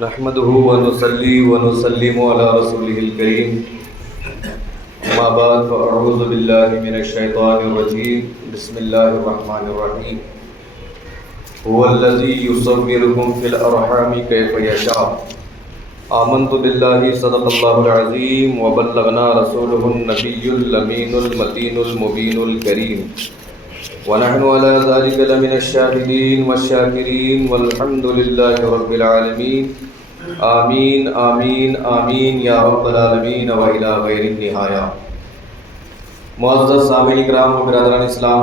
نحمده ونصلي ونسلم على رسوله الكريم اما بعد فاعوذ بالله من الشيطان الرجيم بسم الله الرحمن الرحيم هو الذي يصوركم في الارحام كيف يشاء آمنت بالله صدق الله العظيم وبلغنا رسوله النبي الأمين المتين المبين الكريم ونحن على ذلك لمن الشاهدين والشاكرين والحمد لله رب العالمين آمین آمین آمین یا رب العالمین و الی غیر النہایہ۔ معزز سامعین کرام و برادران اسلام،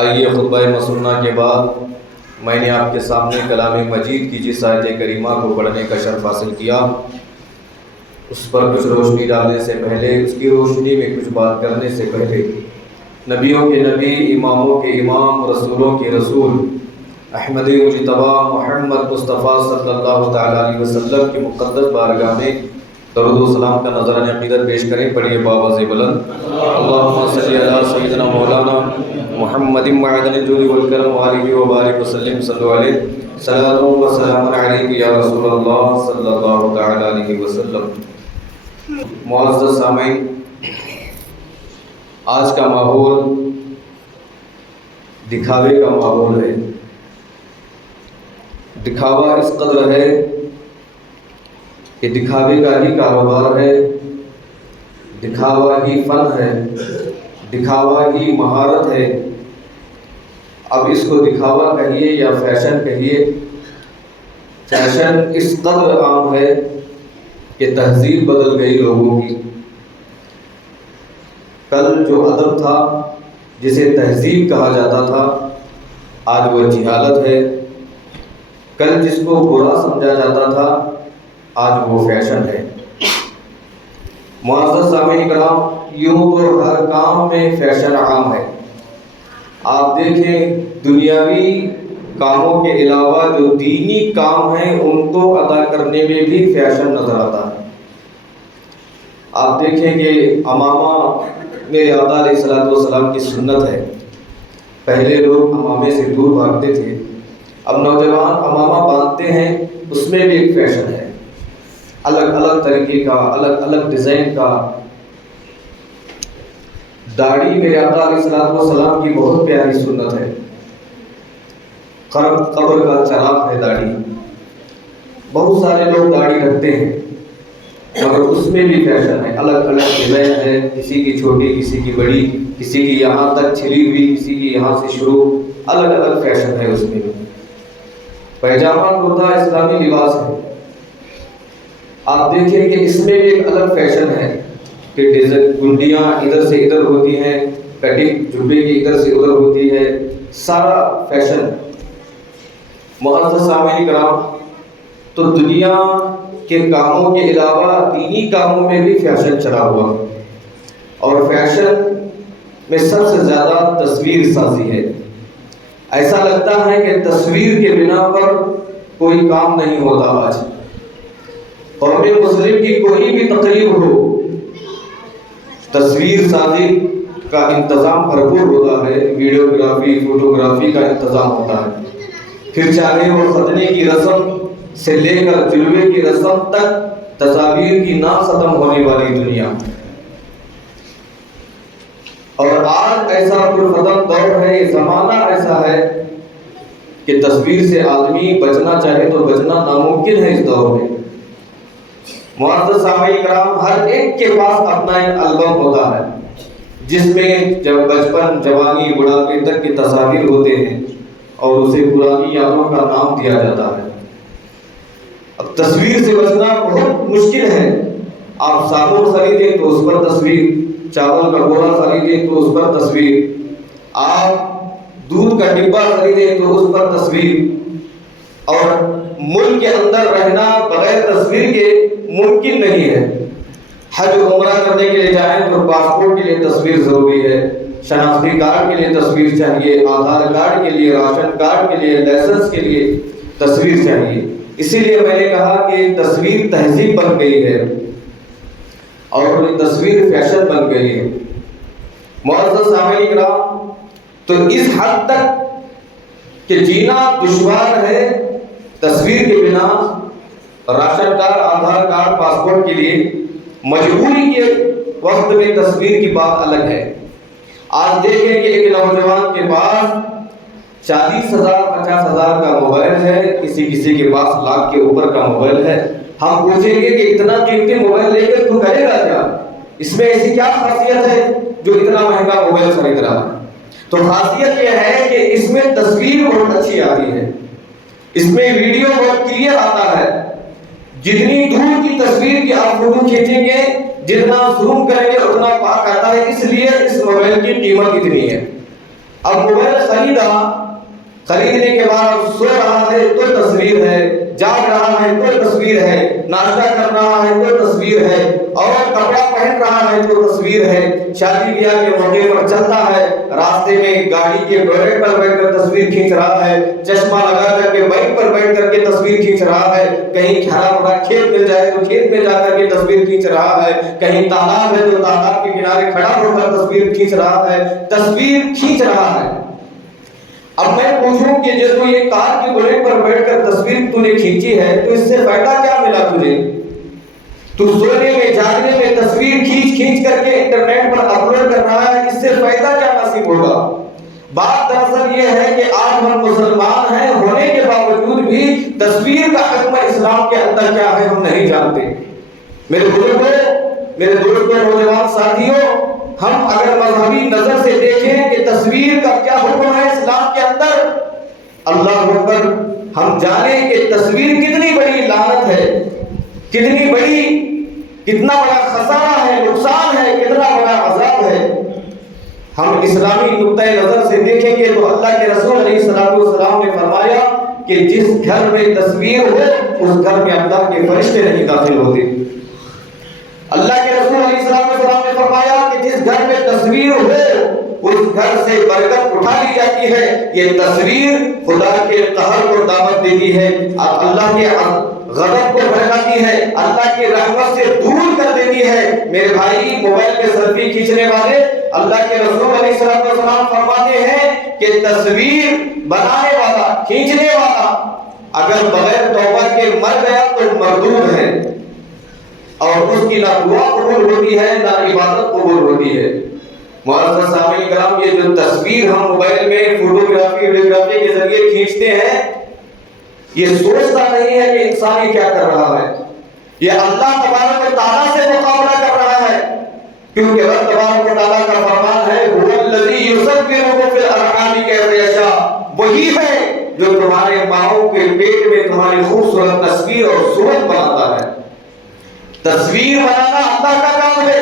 آئیے خطبہ مسنہ کے بعد میں نے آپ کے سامنے کلام مجید کی جس آیت کریمہ کو پڑھنے کا شرف حاصل کیا، اس پر کچھ روشنی ڈالنے سے پہلے، اس کی روشنی میں کچھ بات کرنے سے پہلے، نبیوں کے نبی، اماموں کے امام، رسولوں کے رسول احمد مجتبیٰ محمد مصطفیٰ صلی اللہ تعالیٰ علیہ وسلم کی مقدس بارگاہ میں درود و سلام کا نذرانِ عقیدت پیش کریں۔ پڑھیے بآواز بلند، اللہم صلی علی سیدنا مولانا محمد معدن الجود والکرم وآلہ وبارک وسلم، صلو علیہ صلاۃ و سلام علیک یا رسول اللہ صلی اللہ تعالیٰ علیہ وسلم۔ معزز سامعین، آج کا ماحول دکھاوے کا ماحول ہے۔ دکھاوا اس قدر ہے کہ دکھاوے کا ہی کاروبار ہے، دکھاوا ہی فن ہے، دکھاوا ہی مہارت ہے۔ اب اس کو دکھاوا کہیے یا فیشن کہیے، فیشن اس قدر عام ہے کہ تہذیب بدل گئی لوگوں کی۔ کل جو ادب تھا، جسے تہذیب کہا جاتا تھا، آج وہ جہالت ہے۔ کل جس کو برا سمجھا جاتا تھا، آج وہ فیشن ہے۔ معزز سامعین کرام، یوں تو ہر کام میں فیشن عام ہے۔ آپ دیکھیں، دنیاوی کاموں کے علاوہ جو دینی کام ہیں ان کو ادا کرنے میں بھی فیشن نظر آتا ہے۔ آپ دیکھیں کہ امامہ میرے آقا علیہ الصلوۃ والسلام کی سنت ہے۔ پہلے لوگ امامے سے دور بھاگتے تھے، اب نوجوان امامہ باندھتے ہیں، اس میں بھی ایک فیشن ہے، الگ الگ طریقے کا، الگ الگ ڈیزائن کا۔ داڑھی میرے آقا علیہ الصلوۃ والسلام کی بہت پیاری سنت ہے، قبر کا چراغ ہے داڑھی۔ بہت سارے لوگ داڑھی رکھتے ہیں، مگر اس میں بھی فیشن ہے، الگ الگ ڈیزائن ہے، کسی کی چھوٹی، کسی کی بڑی، کسی کی یہاں تک چھلی ہوئی، کسی کی یہاں سے شروع، الگ الگ فیشن ہے اس میں بھی۔ پیجامہ کرتا اسلامی لباس ہے۔ آپ دیکھیں کہ اس میں بھی ایک الگ فیشن ہے کہ گنڈیاں ادھر سے ادھر ہوتی ہیں، کٹنگ جبے کی ادھر سے ادھر ہوتی ہے، سارا فیشن۔ معزز سامعین کرام، تو دنیا کے کاموں کے علاوہ دینی کاموں میں بھی فیشن چلا ہوا ہے، اور فیشن میں سب سے زیادہ تصویر سازی ہے۔ ایسا لگتا ہے کہ تصویر کے بنا پر کوئی کام نہیں ہوتا۔ آج قوم مسلم کی کوئی بھی تقریب ہو، تصویر سازی کا انتظام بھرپور ہوتا ہے، ویڈیوگرافی، فوٹوگرافی کا انتظام ہوتا ہے۔ پھر چاہے وہ ختنے کی رسم سے لے کر جلوے کی رسم تک، تصاویر کی نہ ختم ہونے والی دنیا۔ اور آج ایسا پرفتن دور ہے، یہ زمانہ ایسا ہے کہ تصویر سے آدمی بچنا چاہے تو بچنا ناممکن ہے اس دور میں۔ معزز سامعین کرام، ہر ایک کے پاس اپنا ایک البم ہوتا ہے جس میں جب بچپن، جوانی، بڑھاپے تک کی تصاویر ہوتے ہیں اور اسے پرانی یادوں کا نام دیا جاتا ہے۔ اب تصویر سے بچنا بہت مشکل ہے۔ آپ صابن خریدیں تو اس پر تصویر، چاول کا گولا خریدیں تو اس پر تصویر، آپ دودھ کا ڈبہ خریدیں تو اس پر تصویر۔ اور ملک کے اندر رہنا بغیر تصویر کے ممکن نہیں ہے۔ حج عمرہ کرنے کے لیے جائیں تو پاسپورٹ کے لیے تصویر ضروری ہے، شناختی کارڈ کے لیے تصویر چاہیے، آدھار کارڈ کے لیے، راشن کارڈ کے لیے، لائسنس کے لیے تصویر چاہیے۔ اسی لیے میں نے کہا کہ تصویر تہذیب بن گئی ہے اور یہ تصویر فیشن بن گئی ہے۔ معزز سامعین کرام، تو اس حد تک کہ جینا دشوار ہے تصویر کے بنا، ration card, Aadhaar card, passport کے لیے مجبوری کے وقت میں تصویر کی بات الگ ہے۔ آج دیکھیں کہ ایک نوجوان کے پاس 40,000 50,000 کا موبائل ہے، کسی کے پاس لاکھ کے اوپر کا موبائل ہے۔ ہم پوچھیں گے کہ اتنا قیمتی موبائل لے کر تو کرے گا کیا؟ اس میں ایسی کیا خاصیت ہے جو اتنا مہنگا موبائل خرید رہا ہے؟ تو خاصیت یہ ہے کہ اس میں تصویر بہت اچھی آتی ہے، اس میں ویڈیو بہت کلیئر آتا ہے۔ جتنی دور کی تصویر کی آپ فوٹو کھینچیں گے، جتنا زوم کریں گے اتنا پاک آتا ہے، اس لیے اس موبائل کی قیمت اتنی ہے۔ اب موبائل خریدنے کے بعد اب سو رہا ہے تو تصویر ہے، جاگ رہا ہے تو تصویر ہے، ناشتہ کر رہا ہے تو تصویر ہے، اور کپڑا پہن رہا ہے تو تصویر ہے، شادی بیاہ کے موقع پر چلتا ہے، راستے میں گاڑی کے ڈورے پر بیٹھ کر تصویر کھینچ رہا ہے، چشمہ لگا کر کے بائک پر بیٹھ کر کے تصویر کھینچ رہا ہے، کہیں ہرا بھرا کھیت مل جائے تو کھیت میں جا کر کے تصویر کھینچ رہا ہے، کہیں تالاب ہے تو تالاب کے کنارے کھڑا ہو کر تصویر کھینچ رہا ہے، تصویر کھینچ رہا ہے۔ اب میں پوچھوں کہ جب تو یہ کار کے بلیٹ پر بیٹھ کر تصویر تو نے کھینچی ہے تو اس سے فائدہ کیا ملا تجھے؟ تو سونے میں جاگنے میں تصویر کھینچ کر کے انٹرنیٹ پر اپلوڈ کر رہا ہے، اس سے فائدہ کیا نصیب ہوگا؟ بات دراصل یہ ہے کہ آج ہم مسلمان ہیں ہونے کے باوجود بھی تصویر کا حکم اسلام کے اندر کیا ہے ہم نہیں جانتے۔ میرے بزرگوں، میرے دوستوں، نوجوان ساتھیوں، ہم اگر مذہبی نظر سے دیکھیں کہ تصویر کا کیا حکم ہے اسلام کے اندر، اللہ اکبر، ہم جانیں کہ تصویر کتنی بڑی لعنت ہے، کتنا بڑا خسارہ ہے، نقصان ہے، کتنا بڑا عذاب ہے۔ ہم اسلامی نقطۂ نظر سے دیکھیں گے تو اللہ کے رسول علیہ السلام نے فرمایا کہ جس گھر میں تصویر ہو اس گھر میں اللہ کے فرشتے نہیں داخل ہوتے۔ اللہ کے رسول علیہ السلام نے فرمایا کہ جس گھر میں تصویر ہو اس گھر سے برکت اٹھا لی جاتی ہے۔ یہ تصویر خدا کے قہر کو دعوت دیتی ہے، اللہ کے غضب کو بھڑکاتی ہے، اللہ کی رحمت سے دور کر دیتی ہے۔ میرے بھائی، موبائل پہ سیلفی کھینچنے والے، اللہ کے رسول علیہ السلام فرماتے ہیں کہ تصویر بنانے والا، کھینچنے والا اگر بغیر توبہ کے مر گیا تو مردود ہے، اور اس کی نہ دعا قبول ہوتی ہے نہ عبادت قبول ہوتی ہے۔ معزز سامعین کرام، یہ جو تصویر ہم موبائل میں فوٹوگرافی ویڈیوگرافی کے ذریعے کھینچتے ہیں، یہ سوچتا نہیں ہے کہ انسان یہ کیا کر رہا ہے، یہ اللہ تبارک و تعالیٰ سے مقابلہ کر رہا ہے، کیونکہ رب تبارک و تعالیٰ کا فرمان ہے هو الذی یصورکم فی الارحام کیف یشاء، وہی ہے جو تمہارے ماؤں کے پیٹ میں تمہاری خوبصورت تصویر اور صورت بناتا ہے۔ تصویر بنانا اللہ کا کام ہے،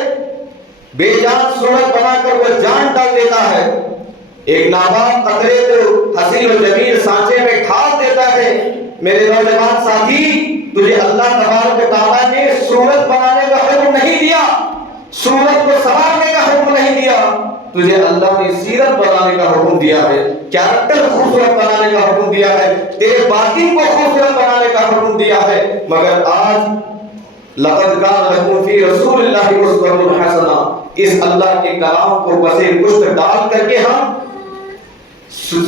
بے جان صورت بنا کر وہ جان ڈال دیتا ہے۔ ایک ناباب قطرے کو حسین و جمیل سانچے میں ڈھال دیتا ہے۔ میرے نوجوان ساتھی، تجھے اللہ تبارک و تعالیٰ نے صورت بنانے کا حکم نہیں دیا، صورت کو سنوارنے کا حکم نہیں دیا، تجھے اللہ نے سیرت بنانے کا حکم دیا ہے، کیریکٹر خوبصورت بنانے کا حکم دیا ہے، تیرے باطن کو خوبصورت بنانے کا حکم دیا ہے۔ مگر آج لقد کان لکم فی رسول اللہ اسوۃ حسنہ، اس اللہ کے کلام کو بسے پشت ڈال کر کے ہم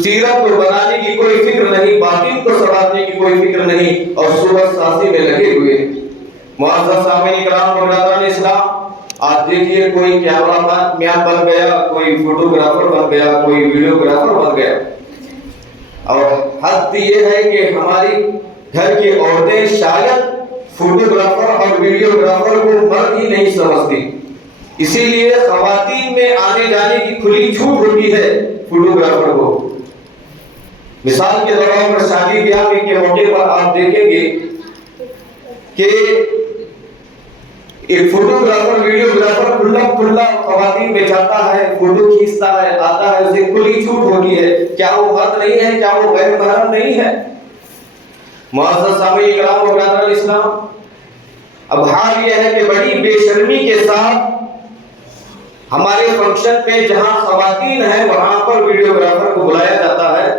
سیرت کو بنانے کی کوئی فکر نہیں، باطن کو سنوارنے کی کوئی فکر نہیں، اور صورت سازی میں لگے ہوئے۔ معزز سامعین کرام اور برادران اسلام، آج دیکھیے کوئی کیمرہ مین بن گیا، کوئی فوٹوگرافر بن گیا، کوئی ویڈیوگرافر بن گیا، اور حد یہ ہے کہ ہماری گھر کی عورتیں شاید فوٹوگرافر اور ویڈیوگرافر کو مرد ہی نہیں سمجھتی، اسی لیے خواتین میں آنے جانے کی کھلی چھوٹ ہوتی ہے فوٹوگرافر کو۔ مثال کے طور پر شادی بیاہ کے موقع پر آپ دیکھیں گے کہ ایک فوٹوگرافر ویڈیوگرافر کھلا خواتین میں جاتا ہے، فوٹو کھینچتا ہے، آتا ہے، اسے کھلی چھوٹ ہوتی ہے۔ کیا وہ مرد نہیں ہے؟ کیا وہ غیر محرم نہیں ہے؟ معزز سامعین کرام و برادران اسلام، اب حال یہ ہے کہ بڑی بے شرمی کے ساتھ ہمارے فنکشن پہ جہاں خواتین ہیں وہاں پر ویڈیوگرافر کو بلایا جاتا ہے،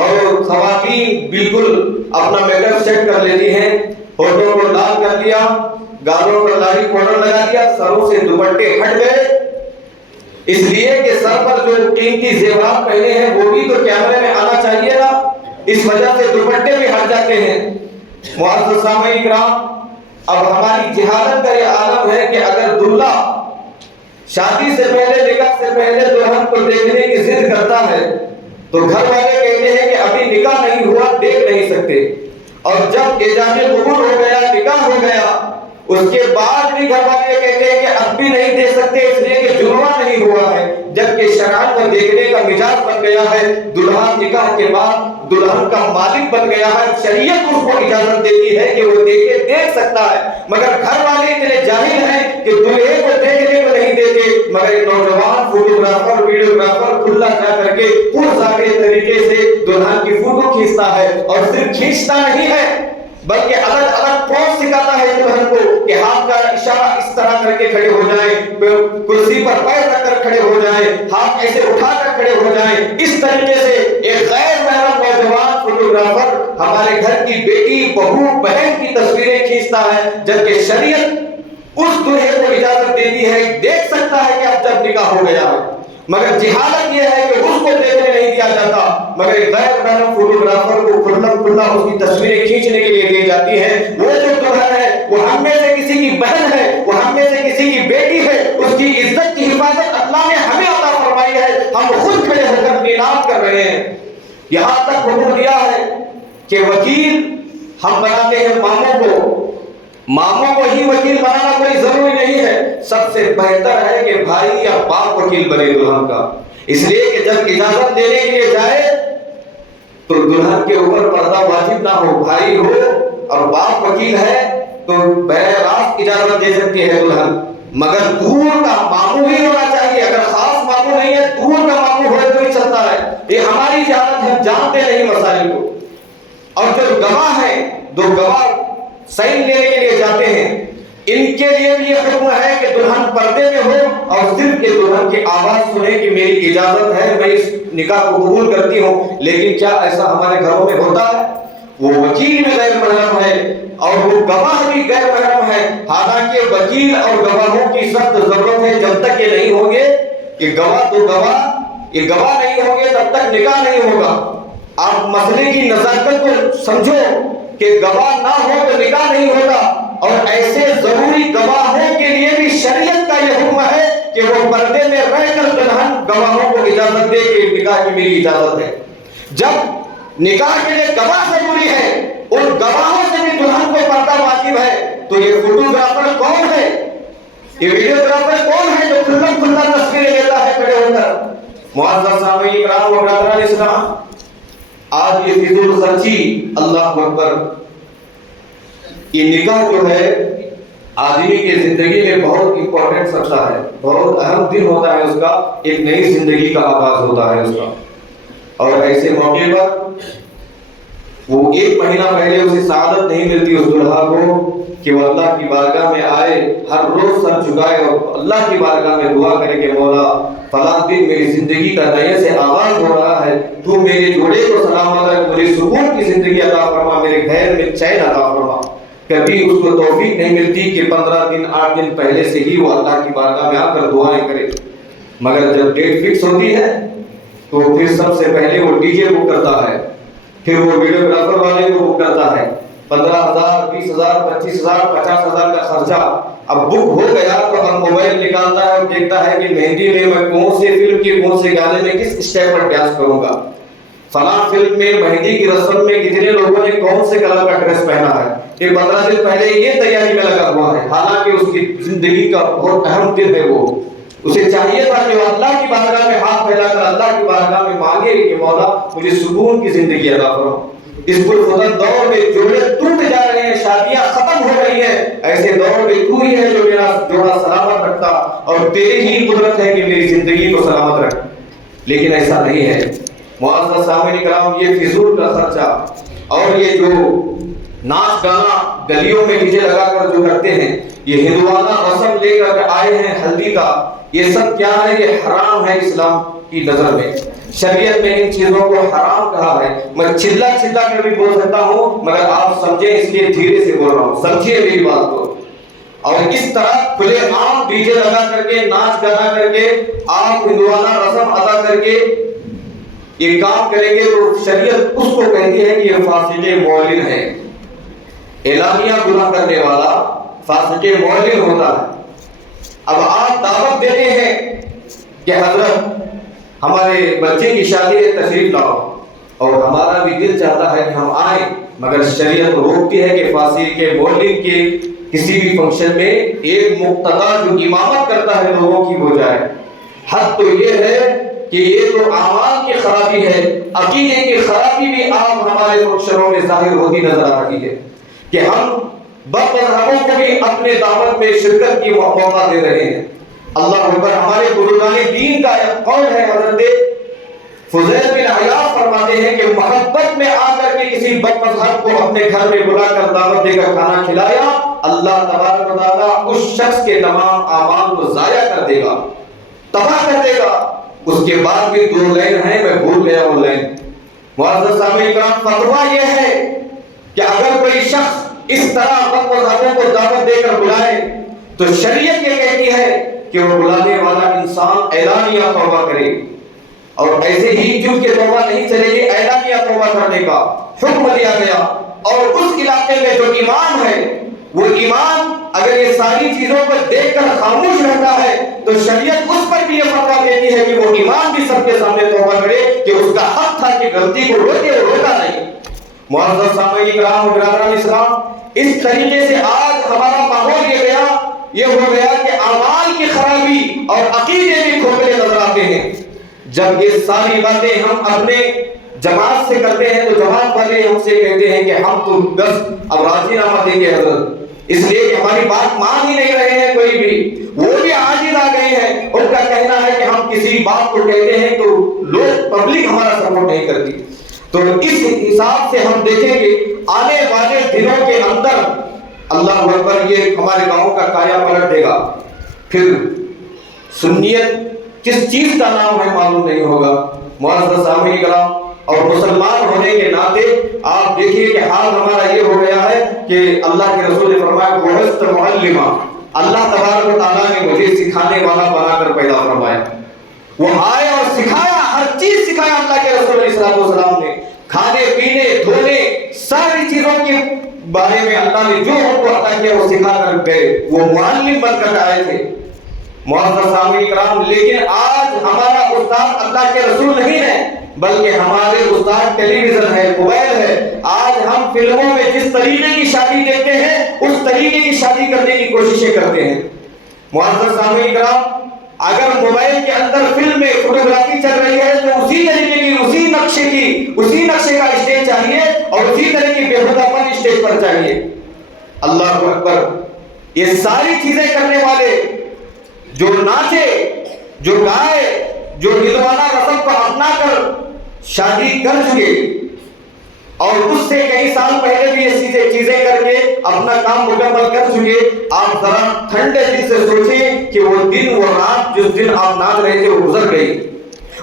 اور خواتین بالکل اپنا میک اپ سیٹ کر لیتی ہیں، ہونٹوں کو لال کر لیا، گالوں پر داڑھی پاؤڈر لگا دیا، سروں سے دوپٹے ہٹ گئے، اس لیے کہ سر پر جو قیمتی زیورات پہنے ہیں وہ بھی تو کیمرے میں آنا چاہیے نا، اس وجہ سے دوپٹے بھی ہٹ جاتے ہیں۔ معزز سامعین کرام، اب ہماری جہالت کا یہ عالم ہے کہ اگر دلہا شادی سے پہلے، نکاح سے پہلے دلہن کو دیکھنے کی ضد کرتا ہے تو گھر والے کہتے ہیں کہ ابھی نکاح نہیں ہوا، دیکھ نہیں سکتے، اور جب اعجاز قبول ہو گیا، نکاح ہو گیا، اس کے بعد بھی گھر والے کہتے ہیں کہ اب بھی نہیں دے سکتے اس لیے کہ جمعہ نہیں ہوا ہے، جبکہ شرائط کو دیکھنے کا مزاج بن گیا ہے۔ دلہا نکاح کے بعد دلہن کا مالک بن گیا ہے، شریعت اس کو اجازت دیتی ہے کہ وہ دیکھ سکتا ہے، مگر گھر والے اتنے جاہل ہیں کہ دلہے کو دیکھنے کو نہیں دیتے، مگر نوجوان فوٹوگرافر، ویڈیوگرافر کھلا جا کر کے پرظاہر طریقے سے دلہن کی فوٹو کھینچتا ہے، اور صرف کھینچتا نہیں ہے بلکہ الگ الگ پوز سکھاتا ہے دلہن کو کہ ہاتھ کا اشارہ اس طرح کر کے کھڑے ہو جائیں، کرسی پر پیر رکھ کر کھڑے ہو جائیں، ہاتھ ایسے اٹھا کر کھڑے ہو جائیں۔ اس طریقے سے ایک غیر محرم نوجوان فوٹوگرافر ہمارے گھر کی بیٹی، بہو، بہن کی تصویریں کھینچتا ہے، جبکہ شریعت اس دلہے کو اجازت دیتی ہے، دیکھ سکتا ہے کہ اب جب نکاح ہو گیا ہے، مگر جہالت یہ ہے کہ اس کو دیکھنے نہیں دیا جاتا، مگر غیر محرم فوٹوگرافر کو کھلا اس کی تصویریں کھینچنے کے لیے دی جاتی ہیں۔ وہ جو دلہن ہے وہ ہم میں سے کسی کی بہن ہے، وہ ہم میں سے کسی کی بیٹی ہے، اس کی عزت کی حفاظت اللہ نے ہمیں عطا فرمائی ہے، ہم خود کھڑے ہو کر اعلان کر رہے ہیں۔ یہاں تک حکم دیا ہے کہ وکیل ہم بناتے ہیں ماموں کو ہی وکیل بنانا کوئی ضروری نہیں ہے، سب سے بہتر ہے کہ بھائی یا باپ وکیل بنے دلہن کا، اس لیے کہ جب اجازت دینے کے لیے جائے تو دلہن کے اوپر پردہ واجب نہ ہو، بھائی ہو اور باپ وکیل ہے تو براہ راست اجازت دے سکتی ہے دلہن، مگر دور کا ماموں ہی ہونا چاہیے، اگر خاص ماموں نہیں ہے دور کا ماموں ہوئے تو ہی چلتا ہے۔ یہ ہماری جہالت ہے، جانتے نہیں مسائل کو۔ اور جو گواہ ہیں، دو گواہ سائن لینے کے لیے جاتے ہیں، ان کے لیے بھی یہ حکم ہے کہ دلہن پردے میں ہو اور صرف یہ دلہن کی آواز سنے کہ میری اجازت ہے، میں اس نکاح کو قبول کرتی ہوں۔ لیکن کیا ایسا ہمارے گھروں میں ہوتا ہے؟ وہ وکیل بھی غیر محرم ہے اور وہ گواہ بھی غیر محرم ہے، حالانکہ وکیل اور گواہوں کی سخت ضرورت ہے۔ جب تک یہ نہیں ہوں گے کہ گواہ نہیں ہوں گے تب تک نکاح نہیں ہوگا۔ آپ مسئلے کی نزاکت کو سمجھو کہ گواہ نہ ہو تو نکاح نہیں ہوگا، اور ایسے ضروری گواہوں کے لیے بھی شریعت کا یہ حکم ہے کہ وہ پردے میں رہ کر دلہن گواہوں کو اجازت دے کہ نکاح کی میری اجازت ہے۔ جب نکاح کے لیے گواہ ضروری ہے، ان گواہوں سے بھی دلہن کو پردہ واجب ہے، تو یہ فوٹوگرافر کون ہے، یہ ویڈیوگرافر کون ہے جو کھلا تصویریں لیتا ہے کھڑے ہو کر؟ معزز سامعین کرام و برادران اسلام، آج یہ فضول خرچی، اللہ اکبر، یہ نکاح جو ہے آدمی کی زندگی میں بہت امپورٹنٹ رکھتا ہے، بہت اہم دن ہوتا ہے اس کا، ایک نئی زندگی کا آغاز ہوتا ہے اس کا، اور ایسے موقع پر وہ ایک مہینہ پہلے اسے سعادت نہیں ملتی اس دلہا کو کہ وہ اللہ کی بارگاہ میں آئے، ہر روز سر جھکائے اور اللہ کی بارگاہ میں دعا کرے کہ مولا فلاں دن میری زندگی کا نئے سے آغاز ہو رہا ہے، تو میرے جوڑے کو سلامت رکھ، مجھے سکون کی زندگی عطا فرما، میرے گھر میں چین عطا فرما۔ کبھی اس کو توفیق نہیں ملتی کہ 15 دن 8 دن پہلے سے ہی وہ اللہ کی بارگاہ میں آ کر دعائیں کرے، مگر جب ڈیٹ فکس ہوتی ہے تو پھر سب سے پہلے وہ ڈی جے بک کرتا ہے، پھر وہ ویڈیوگرافر والے کو بک کرتا ہے، 15,000 20,000 25,000 50,000 کا خرچہ۔ اب بک ہو گیا تو اب موبائل نکالتا ہے اور دیکھتا ہے کہ مہندی میں کون سے فلم کے کون سے گانے میں کس اسٹیپ پر ڈانس کروں گا، فلاں فلم میں مہندی کی رسم میں کتنے لوگوں نے کون سے کلر کا ڈریس پہنا ہے، یہ 15 دن پہلے یہ تیاری میں لگا ہوا ہے، حالانکہ اس کی زندگی کا بہت اہم دن ہے۔ وہ اسے چاہیے تھا کہ وہ اللہ کی بارگاہ میں ہاتھ پھیلا کر اللہ کی بارگاہ میں مانگے کہ مولا مجھے سکون کی زندگی عطا فرما۔ اس پرفتن دور میں جوڑے ٹوٹ جا رہے ہیں، شادیاں ختم ہو رہی ہیں، ایسے دور میں تو ہی ہے جو میرا جوڑا سلامت رکھتا، اور تیری ہی قدرت ہے کہ میری زندگی کو سلامت رکھ، لیکن ایسا نہیں ہے۔ معزز سامعین کرام، یہ فضول کا خرچہ اور یہ جو ناچ گانا گلیوں میں ڈیجے لگا کر جو کرتے ہیں، یہ ہندوانہ رسم لے کر آئے ہیں ہلدی کا، یہ سب کیا ہے؟ یہ حرام ہے اسلام کی نظر میں، شریعت میں ان چیزوں کو حرام کہا ہے۔ میں چلا کر بھی بول سکتا ہوں، مگر آپ سمجھیں اس لیے دھیرے سے بول رہا ہوں، سمجھیے میری بات کو۔ اور اس طرح کھلے عام ڈی جے لگا کر کے، ناچ گانا کر کے، آپ ہندوانہ رسم ادا کر کے یہ کام کریں گے تو شریعت اس کو کہتی ہے کہ یہ فاسق مولن ہے۔ اعلانیہ گناہ کرنے والا فاسق معلن ہوتا ہے۔ اب آپ دعوت دیتے ہیں کہ حضرت ہمارے بچے کی شادی ہے، تشریف لاؤ، اور ہمارا بھی دل چاہتا ہے کہ ہم آئیں، مگر شریعت روکتی ہے کہ فاسق کے معلن کے کسی بھی فنکشن میں ایک مقتدا جو امامت کرتا ہے لوگوں کی وہ جائے۔ حد تو یہ ہے کہ یہ تو اعمال کی خرابی ہے، عقیدے کی خرابی بھی آپ ہمارے فنکشنوں میں ظاہر ہوتی نظر آ رہی ہے کہ ہم بد مذہبوں کو بھی اپنے دعوت میں شرکت کی موقع دے رہے ہیں۔ اللہ اکبر۔ ہمارے بزرگان دین کا ایک قول ہے، حضرت فضیل بن عیاض فرماتے ہیں کہ محبت میں آ کر کے کسی بد مذہب کو اپنے گھر میں بلا کر دعوت دے کر کھانا کھلایا، اللہ تبارک و تعالیٰ اس شخص کے تمام اعمال کو ضائع کر دے گا، تباہ کر دے گا۔ اس کے بعد بھی 2 لائن ہیں، میں بھول گیا وہ لائن۔ معزز سامعین کرام، فتویٰ یہ ہے کہ اگر کوئی شخص اس طرح بد مذہبوں کو دعوت دے کر بلائے تو شریعت یہ کہتی ہے کہ وہ بلانے والا انسان اعلانیہ توبہ کرے، اور ایسے ہی چونکہ توبہ نہیں چلے گی، اعلانیہ توبہ کرنے کا حکم دیا گیا۔ اور اس علاقے میں جو امام ہے وہ امام اگر یہ ساری چیزوں کو دیکھ کر خاموش رہتا ہے تو شریعت اس پر بھی یہ فتویٰ دیتی ہے کہ وہ امام بھی سب کے سامنے توبہ کرے کہ اس کا حق تھا کہ غلطی کو روکے، اور روکا نہیں۔ معزز سامعین کرام و برادران اسلام، اس طریقے سے آج ہمارا ماحول یہ ہو گیا کہ اعمال کی خرابی اور عقیدے بھی کھوکھلے نظر آتے ہیں۔ جب یہ ساری باتیں ہم اپنے جماعت سے کرتے ہیں تو جماعت والے ہم سے کہتے ہیں کہ ہم تو بس اب راضی نامہ دیں گے حضرت، اس لیے کہ ہماری بات مان ہی نہیں رہے ہیں کوئی بھی، وہ بھی عاجز آ گئے ہیں۔ ان کا کہنا ہے کہ ہم کسی بات کو کہتے ہیں تو لوگ پبلک ہمارا سپورٹ نہیں کرتی۔ تو اس حساب سے ہم دیکھیں گے آنے والے دنوں کے اندر اللہ اکبر یہ ہمارے گاؤں کا کایا پلٹ دے گا۔ پھر سنیت کس چیز کا نام ہے معلوم نہیں ہوگا۔ معزز سامعین کرام، اور مسلمان ہونے کے ناطے آپ دیکھیے کہ حال ہمارا یہ ہو گیا ہے کہ اللہ کے رسول نے فرمایا بعثت معلما، اللہ تبارک و تعالیٰ نے مجھے سکھانے والا بنا کر پیدا فرمایا۔ وہ آئے اور سکھایا، ہر چیز سکھایا اللہ کے رسول علیہ السلام نے، کھانے پینے دھونے ساری چیزوں کے بارے میں اللہ نے جو ان کو عطا کیا وہ سکھا کر گئے، وہ معلم بن کر آئے تھے۔ معزز سامعین کرام، لیکن آج ہمارا استاد اللہ کے رسول نہیں ہے بلکہ ہمارے استاد ٹیلی ویژن ہے، موبائل ہے۔ آج ہم فلموں میں جس طریقے کی شادی دیکھتے ہیں اس طریقے کی شادی کرنے کی کوششیں کرتے ہیں۔ معزز سامعین کرام، اگر موبائل کے اندر فلم میں فوٹوگرافی چل رہی ہے تو اسی طریقے کی، اسی نقشے کا اسٹیج چاہیے اور اسی طرح کی بےہودہ پن اسٹیج پر چاہیے۔ اللہ اکبر۔ یہ ساری چیزیں کرنے والے جو ناچے، جو گائے، جو ہندوانہ رسم کو اپنا کر شادی کر چکے اور اس سے کئی سال پہلے بھی یہ چیزیں کر کے اپنا کام مکمل کر چکے، آپ ذرا ٹھنڈے دل سے سوچیں کہ وہ دن، وہ رات جس دن آپ ناچ رہے تھے وہ گزر گئی،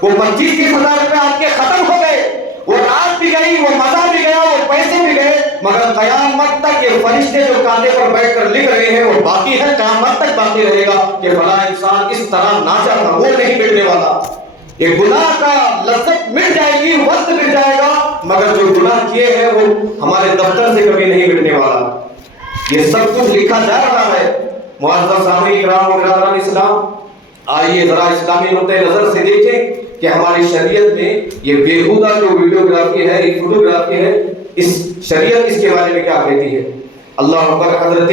وہ 25-30 ہزار روپے آپ کے ختم ہو گئے، وہ رات بھی گئی، وہ مزہ بھی گیا، وہ پیسے بھی گئے، مگر قیامت تک یہ فرشتے جو کاندھے پر بیٹھ کر لکھ رہے ہیں وہ باقی ہے، قیامت تک باقی رہے گا کہ فلاں انسان اس طرح ناچا تھا، وہ نہیں مٹنے والا۔ یہ گناہ کا لذت مٹ جائے گی، وقت مٹ جائے گا، مگر جو گناہ کیے ہیں وہ ہمارے دفتر سے کبھی نہیں مٹنے والا۔ یہ سب کچھ لکھا جا رہا ہے۔ معزز سامعین کرام و برادران اسلام، آئیے ذرا اسلامی نقطۂ نظر سے دیکھیں کہ ہماری شریعت میں یہ بیہودہ جو ویڈیوگرافی ہے، یہ فوٹوگرافی ہے، اس شریعت اس کے بارے میں کیا کہتی ہے۔ اللہ اکبر۔ حضرت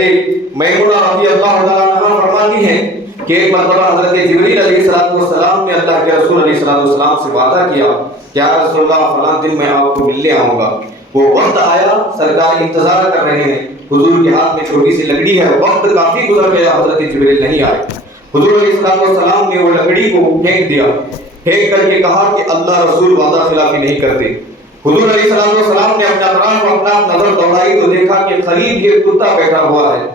میمونہ رضی اللہ تعالیٰ عنہا فرماتی ہیں کہ ایک مرتبہ حضرت جبریل علیہ السلام نے اللہ کے رسول علیہ السلام سے وعدہ کیا کہ یا رسول اللہ فلاں دن میں آپ کو ملنے آؤں گا۔ وہ وقت آیا، سرکار انتظار کر رہے ہیں، حضور کے ہاتھ میں چھوٹی سی لکڑی ہے، وقت کافی گزر گیا، حضرت جبریل نہیں آئے۔ حضور علیہ السلام نے وہ لکڑی کو پھینک دیا، پھینک کر کے کہا کہ اللہ رسول وعدہ خلافی نہیں کرتے۔ حضور علیہ السلام نے اپنا اطراف اپنا نظر دوڑائی تو دیکھا کہ قریب ایک کتا بیٹھا ہوا ہے۔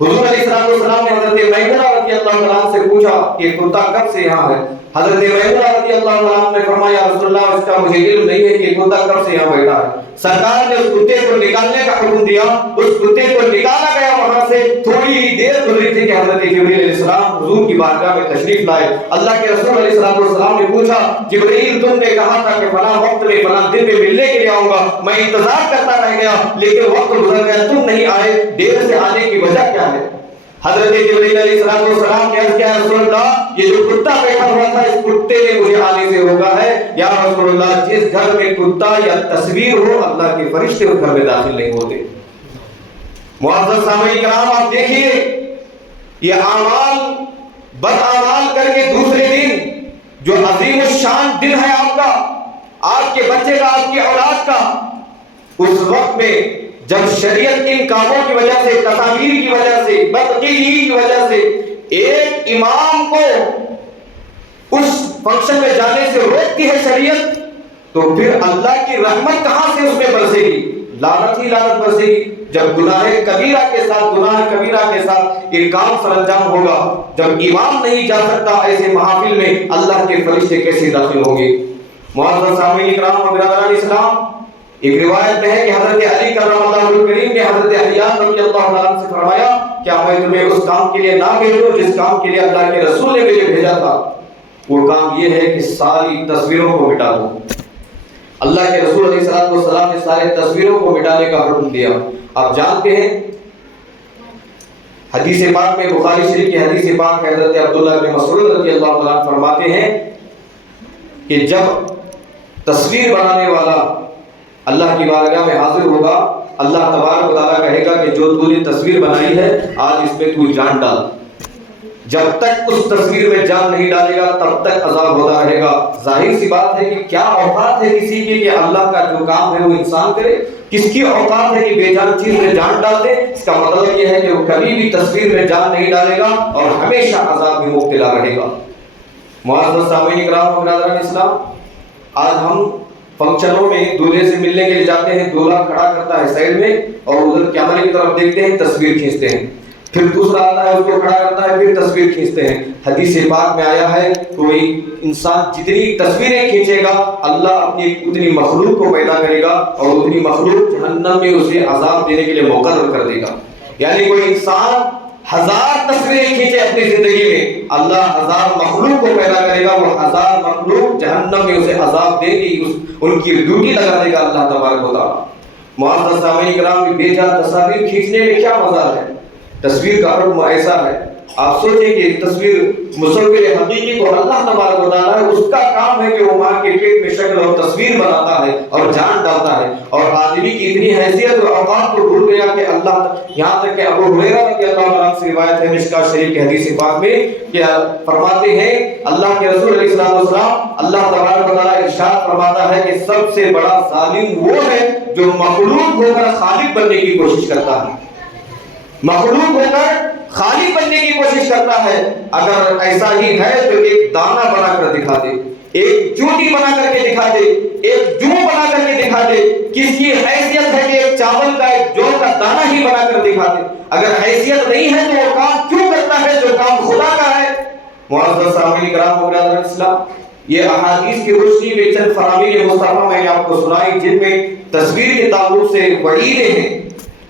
حضور علیہ السلام نے حضرت میمونہ رضی اللہ عنہا سے پوچھا کہ کتا کب سے یہاں ہے؟ حضرت میمونہ رضی اللہ عنہا نے فرمایا رسول اللہ اس کا مجھے علم نہیں ہے کہ کتا کب سے یہاں بیٹھا ہے۔ سرکار نے اس کتے کو نکالنے کا حکم دیا، اس کتے کو نکالا گیا، وہاں سے تھوڑی ہی دیر گزری تھی کہ حضرت جبریل علیہ السلام حضور کی بارگاہ میں تشریف لائے. اللہ کے رسول علیہ السلام نے پوچھا جبریل تم نے کہا تھا کہ فلاں وقت میں فلاں دن میں ملنے کے لیے آؤں گا, میں انتظار کرتا رہ گیا لیکن وقت گزر گیا, تم نہیں آئے, دیر سے آنے کی وجہ کیا ہے؟ حضرت جبریل علیہ السلام نے عرض کیا رسول اللہ یہ جو کتا بیٹھا ہوا تھا اس کتے نے مجھے آنے سے روکا ہے. یا رسول اللہ جس گھر میں کتا یا تصویر ہو اللہ کے فرشتے اس گھر میں داخل نہیں ہوتے. معزز سامعین کرام آپ دیکھیے یہ اعمال بد اعمال کر کے دوسرے دن جو عظیم الشان دن ہے آپ کا, آپ کے بچے کا, آپ کی اولاد کا, اس وقت میں جب شریعت ان کاموں کی وجہ سے, تصاویر کی وجہ سے, بدعقیدگی کی وجہ سے ایک امام کو اس فنکشن میں جانے سے روکتی ہے شریعت, تو پھر اللہ کی رحمت کہاں سے اس میں برسے گی؟ لعنت ہی لعنت برسے گی. جب گناہ کبیرہ کے ساتھ ایک کام سر انجام ہوگا, جب امام نہیں جا سکتا ایسے محافل میں, اللہ کے فرشتے کیسے داخل ہوں گے؟ معزز سامعین کرام و برادران اسلام, ایک روایت میں ہے کہ حضرت علی کرم اللہ الکریم نے حضرت حیان رضی اللہ عنہ سے فرمایا کیا میں تمہیں اس کام کے لیے نہ بھیجوں جس کام کے لیے اللہ کے رسول نے مجھے بھیجا تھا؟ وہ کام یہ ہے کہ ساری تصویروں کو مٹا دو. اللہ کے رسول علیہ السلام نے سارے تصویروں کو مٹانے کا حکم دیا. آپ جانتے ہیں حدیث پاک میں, بخاری شریف کی حدیث پاک حضرت عبداللہ بن مسعود رضی اللہ عنہ فرماتے ہیں کہ جب تصویر بنانے والا اللہ کی بارگاہ میں حاضر ہوگا, اللہ تبارک و تعالیٰ کہے گا کہ جو تو نے تصویر بنائی ہے آج اس پہ تو جان ڈال. جب تک اس تصویر میں جان نہیں ڈالے گا تب تک عذاب ہوتا رہے گا. ظاہر سی بات ہے کہ کیا اوقات ہے کسی کی کہ اللہ کا جو کام ہے وہ انسان کرے, کس کی اوقات ہے کہ بے جان چیز میں جان ڈال دے. اس کا مطلب یہ ہے کہ وہ کبھی بھی تصویر میں جان نہیں ڈالے گا اور ہمیشہ عذاب میں مبتلا رہے گا. معزز سامعین کرام و برادران اسلام, آج ہم فنکشنوں میں دولہے سے ملنے کے لیے جاتے ہیں, دولہا کھڑا کرتا ہے سائڈ میں اور ادھر کیمرے کی طرف دیکھتے ہیں, تصویر کھینچتے ہیں, پھر دوسرا آتا ہے اس کو کھڑا کرتا ہے, پھر تصویر کھینچتے ہیں. حدیث پاک میں آیا ہے کوئی انسان جتنی تصویریں کھینچے گا اللہ اپنی اتنی مخلوق کو پیدا کرے گا اور اتنی مخلوق جہنم میں اسے عذاب دینے کے لیے مقرر کر دے گا. یعنی کوئی انسان 1000 تصویریں کھینچے اپنی زندگی میں, اللہ 1000 مخلوق کو پیدا کرے گا, وہ 1000 مخلوق جہنم میں اسے عذاب دے گی, ان کی ڈیوٹی لگا دے گا اللہ تبارک و تعالیٰ. معزز سامعین کرام, بے جان تصاویر کھینچنے میں کیا مزہ ہے؟ تصویر کا حکم ایسا ہے, آپ سوچیں کہ تصویر مصور حقیقی کو اللہ تبارک و تعالیٰ ہے, اس کا کام ہے کہ وہ ماں کے پیٹ میں شکل اور تصویر بناتا ہے اور جان ڈالتا ہے, اور آدمی کی اتنی حیثیت اور اوقات کو بھول گیا کہ اللہ, یہاں تک کہ ابو ہریرہ رضی اللہ عنہ سے روایت ہے مشکوٰۃ شریف کی حدیث پاک میں کہ فرماتے ہیں اللہ کے رسول علیہ السلام, اللہ تبارک و تعالیٰ ارشاد فرماتا ہے کہ سب سے بڑا ظالم وہ ہے جو مخلوق ہو کر خالق بننے کی کوشش کرتا ہے, مخلوق ہو کر خالق بننے کی کوشش کرتا ہے. اگر ایسا ہی ہے تو ایک دانہ بنا کر دکھا دے, ایک چوٹی بنا کر کے دکھا دے, ایک جو بنا کر کے دکھا دے. کس کی حیثیت ہے کہ ایک چاول کا, ایک جو کا دانہ ہی بنا کر دکھا دے؟ اگر حیثیت نہیں ہے تو وہ کام کیوں کرتا ہے جو کام خدا کا ہے؟ معزز سامعین کرام و برادران اسلام, یہ احادیث کی روشنی میں چند فرامین مصطفیٰ میں نے آپ کو سنائی جن میں تصویر کے تعلق سے وعیدیں ہیں.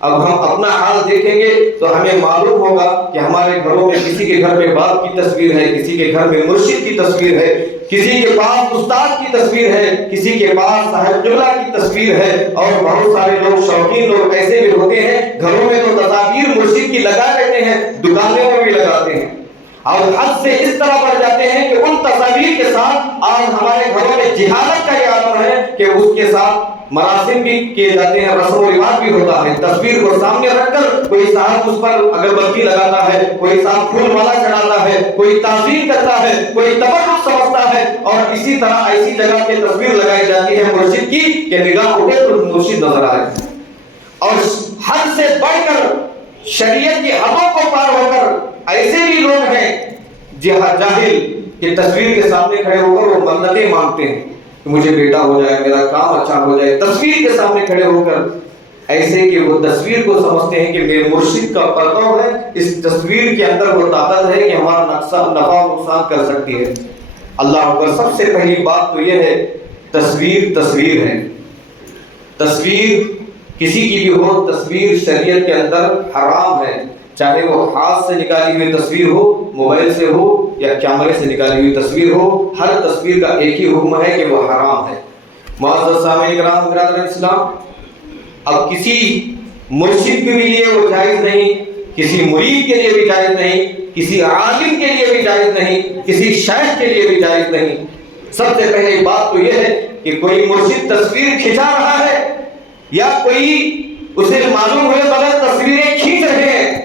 اب ہم اپنا حال دیکھیں گے تو ہمیں معلوم ہوگا کہ ہمارے گھروں میں کسی کے گھر میں باپ کی تصویر ہے, کسی کے گھر میں مرشد کی تصویر ہے, کسی کے پاس استاد کی تصویر ہے, کسی کے پاس صاحب قبلہ کی تصویر ہے, اور بہت سارے لوگ شوقین لوگ ایسے بھی ہوتے ہیں گھروں میں تو تصاویر مرشد کی لگا لیتے ہیں, دکانوں میں بھی لگاتے ہیں, اور حد سے اس طرح بڑھ جاتے ہیں کہ ان تصاویر کے ساتھ آج ہمارے گھروں میں جہالت کا یہ عالم ہے کہ اس کے ساتھ مراسم بھی کیے جاتے ہیں, رسم و رواج بھی ہوتا ہے. تصویر کو سامنے رکھ کر کوئی صاحب اس پر اگربتی لگاتا ہے, کوئی صاحب پھول مالا چڑھاتا ہے, کوئی تعظیم کرتا ہے, کوئی تبرک سمجھتا ہے, اور اسی طرح ایسی جگہ پہ تصویر لگائی جاتی ہے مرشد کی کہ نگاہ اٹھے تو مرشد نظر آئے. اور حد سے بڑھ کر شریعت کی حدوں کو پار ہو کر ایسے بھی لوگ ہیں جاہل کہ تصویر کے سامنے کھڑے ہو کر وہ منتیں مانگتے ہیں کہ مجھے بیٹا ہو جائے, میرا کام اچھا ہو جائے. تصویر کے سامنے کھڑے ہو کر ایسے کہ وہ تصویر کو سمجھتے ہیں کہ میرے مرشد کا پرتو ہے, اس تصویر کے اندر وہ طاقت ہے کہ ہمارا نفع و نقصان کر سکتی ہے. اللہ اکبر. سب سے پہلی بات تو یہ ہے تصویر ہے. تصویر کسی کی بھی ہو, تصویر شریعت کے اندر حرام ہے. چاہے وہ ہاتھ سے نکالی ہوئی تصویر ہو، موبائل سے ہو یا کیمرے سے نکالی ہوئی تصویر ہو، ہر تصویر کا ایک ہی حکم ہے کہ وہ حرام ہے۔ معزز سامعین کرام برادران اسلام، اب کسی مرشد کے لیے وہ جائز نہیں، کسی مرید کے لیے بھی جائز نہیں، کسی عالم کے لیے بھی جائز نہیں، کسی شیخ کے لیے بھی جائز نہیں۔ سب سے پہلے بات تو یہ ہے کہ کوئی مرشد تصویر کھنچا رہا ہے یا کوئی اسے معلوم ہوئے بغیر تصویریں کھینچ رہے ہیں،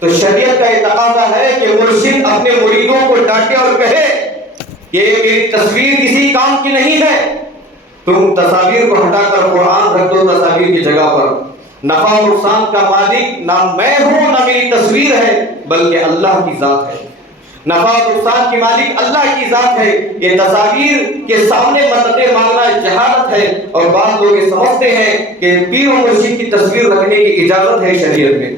تو شریعت کا یہ تقاضا ہے کہ مرشد اپنے مریدوں کو ڈانٹے اور کہے کہ میری تصویر کسی کام کی نہیں ہے، تم تصاویر کو ہٹا کر قرآن رکھ دو تصاویر کی جگہ پر۔ نفع و نقصان کا مالک نہ میں ہوں نہ میری تصویر ہے، بلکہ اللہ کی ذات ہے۔ نفع و نقصان کی مالک اللہ کی ذات ہے۔ یہ تصاویر کے سامنے مددیں مانگنا جہالت ہے، اور بعض لوگ یہ سمجھتے ہیں کہ پیر و مرشد کی تصویر رکھنے کی اجازت ہے شریعت میں۔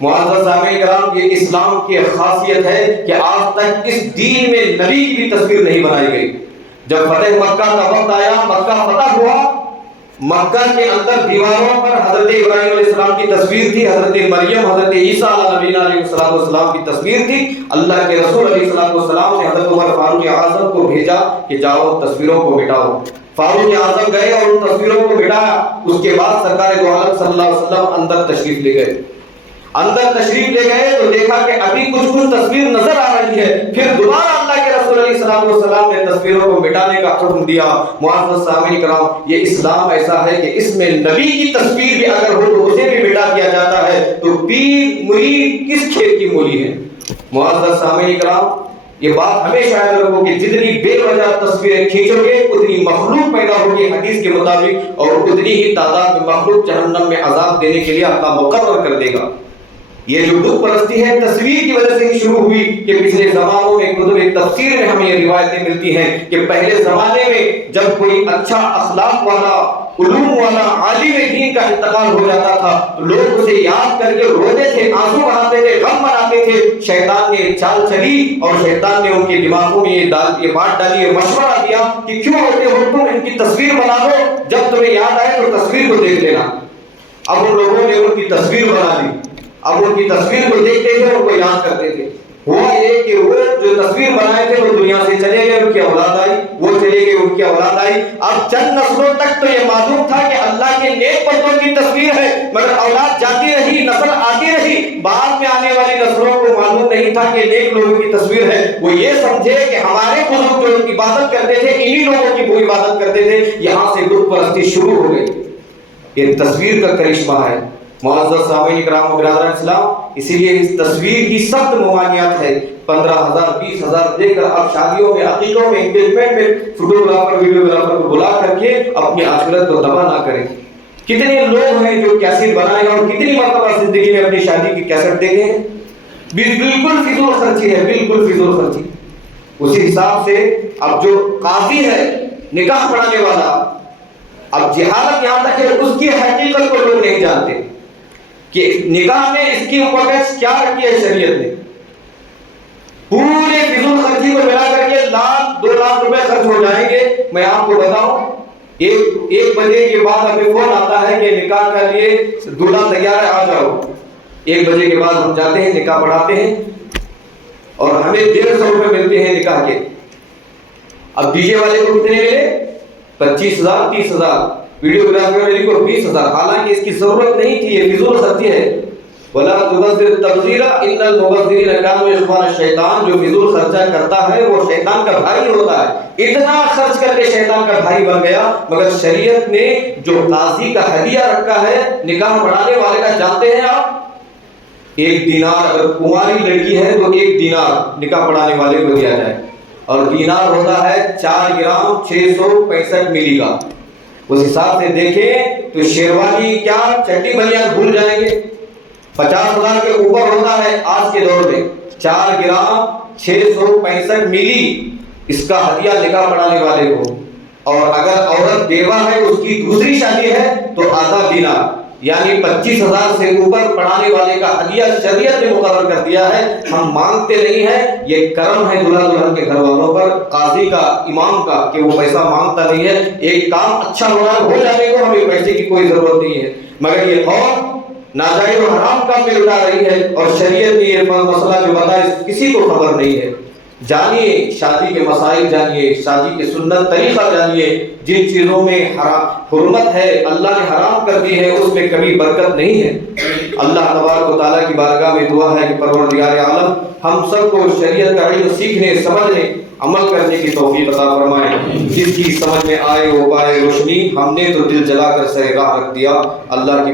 معزز سامعین کرام، یہ اسلام کی خاصیت ہے کہ آج تک اس دین میں نبی کی بھی تصویر نہیں بنائی گئی۔ جب فتح مکہ کا وقت آیا، مکہ فتح ہوا، مکہ کے اندر دیواروں پر حضرت ابراہیم علیہ السلام کی تصویر تھی، حضرت مریم، حضرت عیسیٰ علیہ السلام کی تصویر تھی۔ اللہ کے رسول علیہ السلام نے حضرت عمر فاروق اعظم کو بھیجا کہ جاؤ تصویروں کو مٹاؤ۔ فاروق اعظم گئے اور ان تصویروں کو مٹایا۔ اس کے بعد سرکار دو عالم صلی اللہ علیہ وسلم اندر تشریف لے گئے۔ تو دیکھا کہ ابھی کچھ تصویر نظر آ رہی ہے، پھر دوبارہ اللہ کے رسول علیہ السلام نے تصویروں کو مٹانے کا حکم دیا۔ معزز سامعین کرام، یہ اسلام ایسا ہے کہ اس میں نبی کی تصویر بھی اگر ہو تو اسے بھی مٹا دیا جاتا ہے، تو پیر مرید کس کھیت کی مولی ہے؟ معزز سامعین کرام، یہ بات ہمیشہ یاد رکھو کہ جتنی بے وجہ تصویریں کھینچو گے اتنی مخلوق پیدا ہوگی حدیث کے مطابق، اور اتنی ہی تعداد میں مخلوق جہنم میں عذاب دینے کے لیے اللہ مقرر کر دے گا۔ یہ جو بت پرستی ہے تصویر کی وجہ سے ہی شروع ہوئی کہ پچھلے زمانوں میں کتب تفسیر میں ہمیں یہ روایتیں ملتی ہیں کہ پہلے زمانے میں جب کوئی اچھا اخلاق والا، علوم والا، عالم دین کا انتقال ہو جاتا تھا تو لوگ اسے یاد کر کے روتے تھے، آنسو بہاتے تھے، غم مناتے تھے۔ شیطان نے چال چلی اور شیطان نے ان کے دماغوں میں یہ بات ڈالی، یہ مشورہ دیا کہ کیوں ہوتے ہو تم ان کی تصویر بنا لو، جب تمہیں یاد آئے تو تصویر کو دیکھ لینا۔ اب ان لوگوں نے ان کی تصویر بنا لی، اب ان کی تصویر کو دیکھتے تھے اور ان کو یاد کرتے تھے۔ ہوا یہ کہ وہ جو تصویر بنائے تھے وہ دنیا سے چلے گئے، ان کی اولاد آئی، وہ چلے گئے، ان کی اولاد آئی۔ اب چند نسلوں تک تو یہ معلوم تھا کہ اللہ کے نیک بندوں کی تصویر ہے، مگر اولاد جاتی رہی، نسل آتی رہی، بعد میں آنے والی نسلوں کو معلوم نہیں تھا کہ نیک لوگوں کی تصویر ہے۔ وہ یہ سمجھے کہ ہمارے بزرگ جو عبادت کرتے تھے انہی لوگوں کی وہ عبادت کرتے تھے، یہاں سے بت پرستی شروع ہو گئی۔ یہ تصویر کا کرشمہ ہے۔ معزز سامعین کرام و برادران اسلام، اسی لیے اس تصویر کی سخت ممانعت ہے۔ 15,000 20,000 دے کر آپ شادیوں میں، عقیقوں میں، انگیجمنٹ میں فوٹوگرافر ویڈیوگرافر کو بلا کر کے اپنی آخرت کو تباہ نہ کریں۔ کتنے لوگ ہیں جو کیسٹ بنائے اور کتنی مرتبہ زندگی میں اپنی شادی کی کیسٹ دیکھے ہیں؟ بالکل فضول خرچی ہے، بالکل فضول خرچی۔ اسی حساب سے اب جو قاضی ہے نکاح پڑھانے والا، اب جہالت یہاں تک ہے اس کی حقیقت کو لوگ نہیں جانتے کہ نکاح میں اس کی امپورٹنس کیا رکھی ہے شریعت نے۔ پورے فضول خرچی کو ملا کر کے 1,00,000 2,00,000 روپے خرچ ہو جائیں گے۔ میں آپ کو بتاؤں، ایک بجے کے بعد ہمیں فون آتا ہے کہ نکاح کے لیے دولہا تیار ہے، آ جاؤ۔ 1 بجے کے بعد ہم جاتے ہیں، نکاح پڑھاتے ہیں اور ہمیں 150 روپے ملتے ہیں نکاح کے۔ اب ڈی جے والے کو کتنے ملے؟ 25,000 30,000، ویڈیوگرافر والے کو 20,000۔ حالانکہ اس کی ضرورت نہیں تھی، یہ فضول خرچی ہے۔ وَلَا تُبَذِّرْ تَبْذِيرًا إِنَّ الْمُبَذِّرِينَ كَانُوا إِخْوَانَ الشَّيْطَانِ۔ جو فضول خرچہ کرتا ہے وہ شیطان کا بھائی ہوتا ہے۔ اتنا خرچ کر کے شیطان کا بھائی بن گیا۔ مگر شریعت نے جو قاضی کا ہدیہ رکھا ہے نکاح پڑھانے والے کا، جانتے ہیں آپ؟ 1 دینار، اگر کنواری لڑکی ہے تو 1 دینار نکاح پڑھانے والے کو دیا جائے، اور دینار ہوتا ہے 4 گرام 665 ملی کا۔ اس حساب سے دیکھیں تو شیروانی کیا چٹی بنیاد بھول جائیں گے؟ 50,000 کے اوپر ہوتا ہے آج کے دور میں۔ 4 گرام 665 ملی اس کا ہدیہ نکاح پڑھانے والے کو، اور اگر عورت بیوہ ہے، اس کی دوسری شادی ہے تو آدھا دینار، یعنی 25,000 سے اوپر پڑھانے والے کا ہدیہ شریعت نے مقرر کر دیا ہے۔ ہم مانگتے نہیں ہیں، یہ کرم ہے دلہا دلہن کے گھر والوں پر، قاضی کا، امام کا، کہ وہ پیسہ مانگتا نہیں ہے۔ ایک کام اچھا ہو جانے کو ہمیں پیسے کی کوئی ضرورت نہیں ہے، مگر یہ قوم ناجائز و حرام کام میں اٹھا رہی ہے، اور شریعت نے یہ مسئلہ جو بتایا کسی کو خبر نہیں ہے۔ جانیے شادی کے مسائل، جانیے شادی کے سنت طریقہ، جانیے جن چیزوں میں حرمت ہے، اللہ نے حرام کر دی ہے، اس میں کبھی برکت نہیں ہے۔ اللہ تبارک و تعالیٰ کی بارگاہ میں دعا ہے کہ پروردگار عالم ہم سب کو شریعت کا علم سیکھنے، سمجھنے، عمل کرنے کی توفیق عطا فرمائے۔ جس کی سمجھ میں آئے وہ پائے روشنی، ہم نے تو دل جلا کر سر راہ رکھ دیا۔ اللہ کی